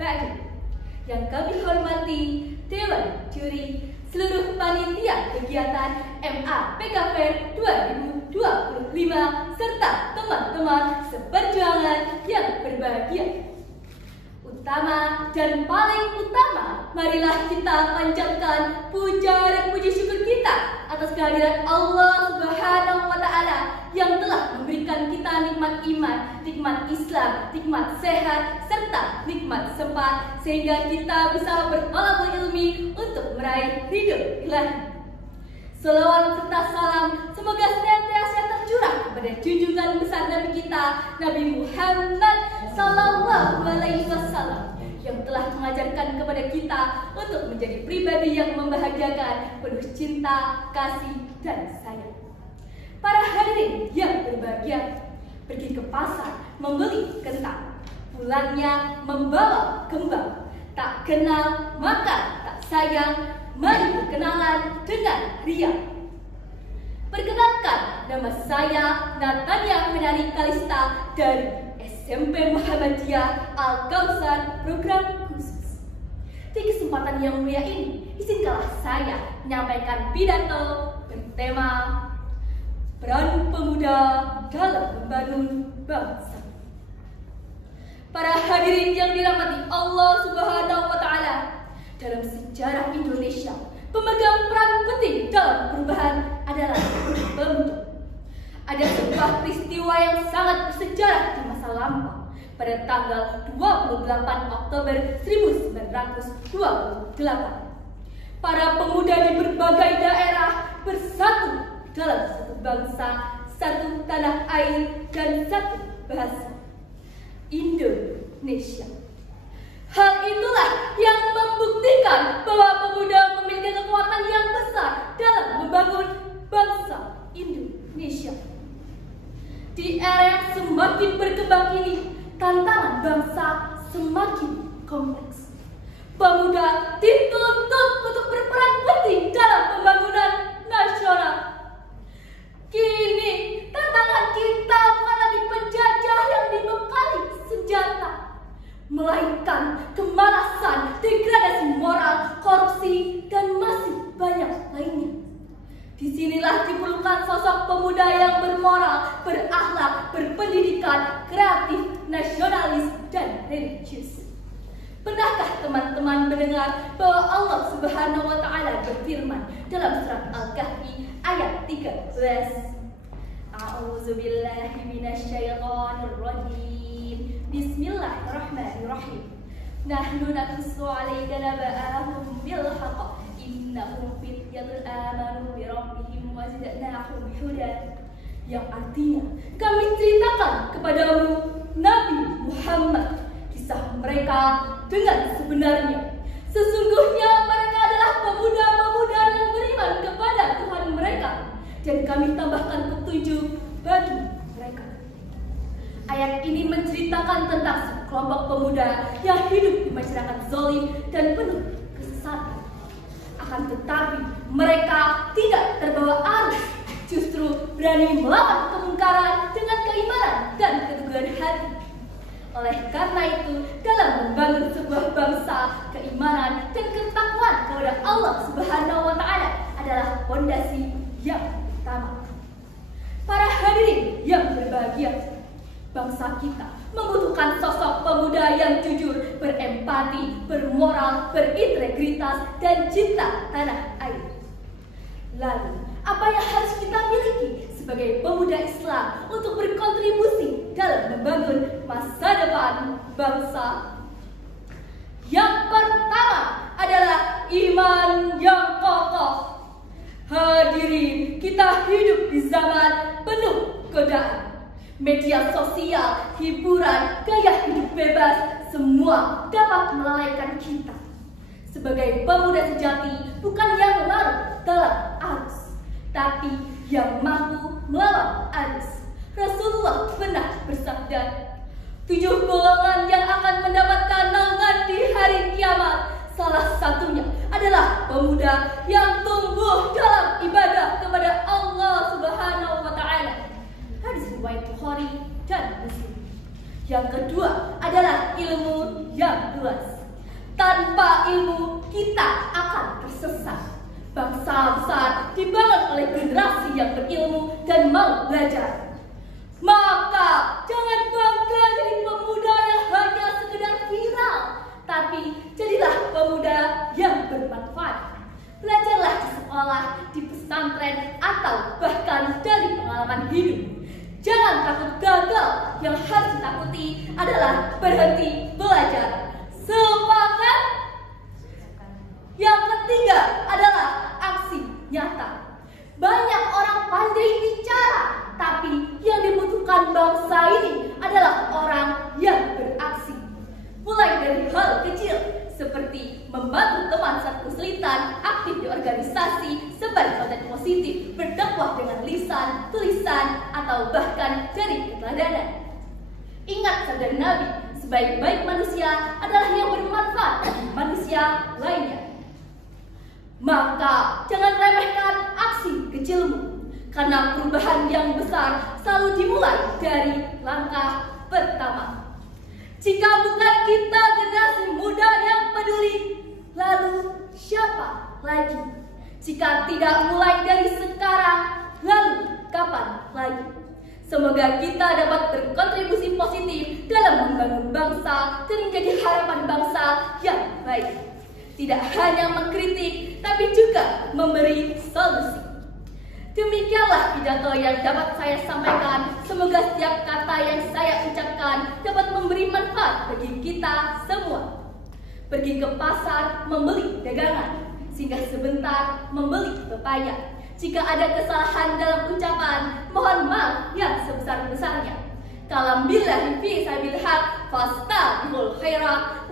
ba'du. Yang kami hormati Dewan Juri, seluruh panitia kegiatan MA PKV 2025 serta teman-teman seperjuangan yang berbahagia. Utama dan paling utama, marilah kita panjatkan puja dan puji syukur kita atas kehadiran Allah Subhanahu wa Ta'ala yang telah memberikan kita nikmat iman, nikmat Islam, nikmat sehat, serta nikmat sempat sehingga kita bisa bertolak ilmi untuk meraih ridho ilahi. Salawat serta salam semoga senantiasa tercurah kepada junjungan besar Nabi kita, Nabi Muhammad Sallallahu Alaihi Wasallam, yang telah mengajarkan kepada kita untuk menjadi pribadi yang membahagiakan, penuh cinta, kasih, dan sayang. Para hadirin yang berbahagia, pergi ke pasar membeli kentang, pulangnya membawa kembang. Tak kenal maka tak sayang, mari berkenalan dengan Ria. Perkenalkan, nama saya Natania Menari Kalista dari SMP Muhammadiyah Al-Kautsar program khusus. Di kesempatan yang mulia ini, izinkanlah saya menyampaikan pidato bertema peran pemuda dalam membangun bangsa. Para hadirin yang dirahmati Allah Subhanahu wa Ta'ala, dalam sejarah Indonesia, pemegang peran penting dalam perubahan adalah pemuda. Ada sebuah peristiwa yang sangat bersejarah di masa lampau. Pada tanggal 28 Oktober 1928, para pemuda di berbagai daerah bersatu dalam satu bangsa, satu tanah air, dan satu bahasa, Indonesia. Hal itulah yang membuktikan bahwa pemuda memiliki kekuatan yang besar dalam membangun bangsa Indonesia. Di era yang semakin berkembang ini, tantangan bangsa semakin kompleks. Pemuda dituntut untuk berperan penting dalam pembangunan nasional. Kini, tantangan kita bukan lagi penjajah yang dibekali senjata, melainkan kemalasan, degradasi moral, korupsi, dan masih banyak lainnya. Disinilah diperlukan sosok pemuda yang bermoral, berakhlak, berpendidikan, kreatif, nasionalis, dan religius. Pernahkah teman-teman mendengar bahwa Allah Subhanahu wa Ta'ala berfirman dalam surat Al-Kahfi ayat 13? A'udzubillahi minasyaitonirrajim. Bismillahirrahmanirrahim. Nahnu naqussu 'alaika naba'ahum bil haqq. Innahum fityatun amanu bi rabbihim wa zidnahum huda. Yang artinya, kami ceritakan kepadamu Nabi Muhammad kisah mereka dengan sebenarnya. Sesungguhnya mereka adalah pemuda-pemuda yang beriman kepada Tuhan mereka, dan kami tambahkan petunjuk bagi mereka. Ayat ini menceritakan tentang sekelompok pemuda yang hidup di masyarakat zalim dan penuh kesesatan. Akan tetapi mereka tidak terbawa arus, justru berani melawan kemungkaran dengan keimanan dan keteguhan hati. Oleh karena itu, dalam membangun sebuah bangsa, keimanan dan ketakwaan kepada Allah Subhanahu wa Ta'ala adalah fondasi yang utama. Para hadirin yang berbahagia, bangsa kita membutuhkan sosok pemuda yang jujur, berempati, bermoral, berintegritas, dan cinta tanah air. Lalu, apa yang harus kita miliki sebagai pemuda Islam untuk berkontribusi dalam membangun masa depan bangsa? Yang pertama adalah iman yang kokoh. Hadirin, kita hidup di zaman penuh godaan. Media sosial, hiburan, gaya hidup bebas, semua dapat melalaikan kita. Sebagai pemuda sejati, bukan yang larut dalam arus, tapi yang mampu melawan arus. Rasulullah pernah bersabda, 7 golongan yang akan mendapatkan naungan di hari kiamat. Salah satunya adalah pemuda yang tumbuh dalam ibadah kepada Allah Subhanahu wa Ta'ala. Hadis riwayat Bukhari dan Muslim. Yang kedua adalah ilmu yang luas. Tanpa ilmu, kita akan tersesat. Bangsa besar dibangun oleh generasi yang berilmu dan mau belajar. Maka jangan bangga jadi pemuda yang hanya sekedar viral, tapi jadilah pemuda yang bermanfaat. Belajarlah di sekolah, di pesantren, atau bahkan dari pengalaman hidup. Jangan takut gagal, yang harus ditakuti adalah berhenti belajar. Sepakat? Yang ketiga adalah aksi nyata. Banyak orang pandai bicara, tapi yang dibutuhkan bangsa ini adalah orang yang beraksi. Mulai dari hal kecil, seperti membantu teman saat kesulitan, aktif di organisasi, sebar konten positif, berdakwah dengan lisan, tulisan, atau bahkan dari keteladanan. Ingat sabda Nabi, sebaik-baik manusia adalah yang bermanfaat bagi manusia lainnya. Maka jangan remehkan aksi kecilmu, karena perubahan yang besar selalu dimulai dari langkah pertama. Jika bukan kita generasi muda yang peduli, lalu siapa lagi? Jika tidak mulai dari sekarang, lalu kapan lagi? Semoga kita dapat berkontribusi positif dalam membangun bangsa dan menjadi harapan bangsa yang baik. Tidak hanya mengkritik, tapi juga memberi solusi. Demikianlah pidato yang dapat saya sampaikan. Semoga setiap kata yang saya ucapkan dapat memberi manfaat bagi kita semua. Pergi ke pasar membeli dagangan, singgah sebentar membeli pepaya. Jika ada kesalahan dalam ucapan, mohon maaf yang sebesar-besarnya. Kalam billahi fi sabilillah, fastabiqul khairat.